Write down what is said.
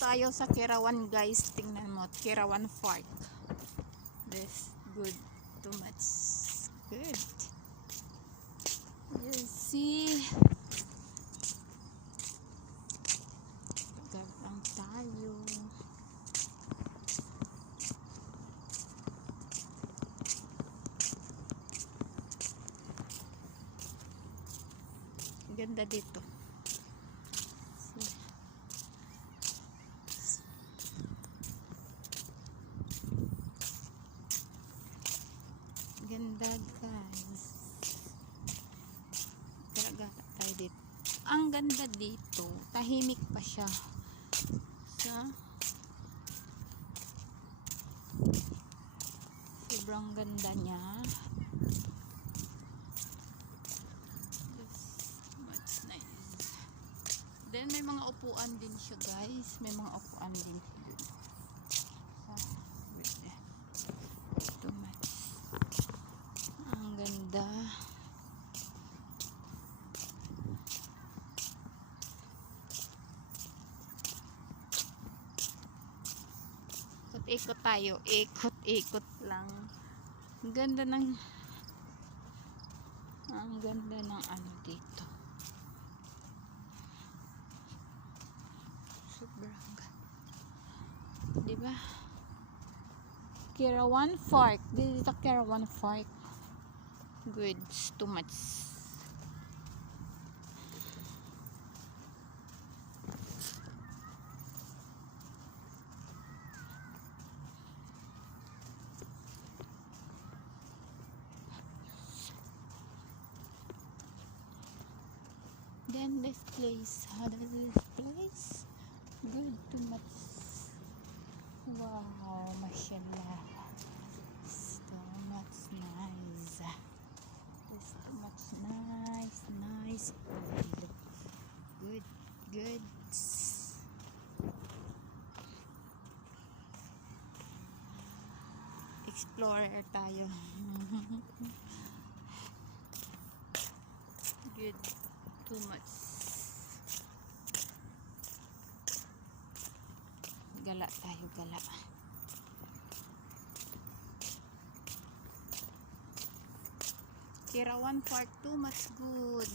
tayo sa Kirawan guys. Tingnan mo, Kirawan Park. This good, too much good. You see, gabang tayo. Ganda dito. Ganda guys. Gala-gala tayo dito. Ang ganda dito, tahimik pa siya. Sobrang ganda niya. Then may mga upuan din siya guys. May mga upuan din. Too much. Ang ganda. Ikot tayo. Ikot lang. Ang ganda ng ano dito. Sobrang ganda. Diba? Kirawan Park. Dito Kirawan Park. Good. Too much. Then this place. How does this place? Good. Too much. Wow. Mashallah. So much nice. It's too much nice. Good. Explorer tayo. Good. Too much. Gala tayo, gala. Kirawan Park, too much good.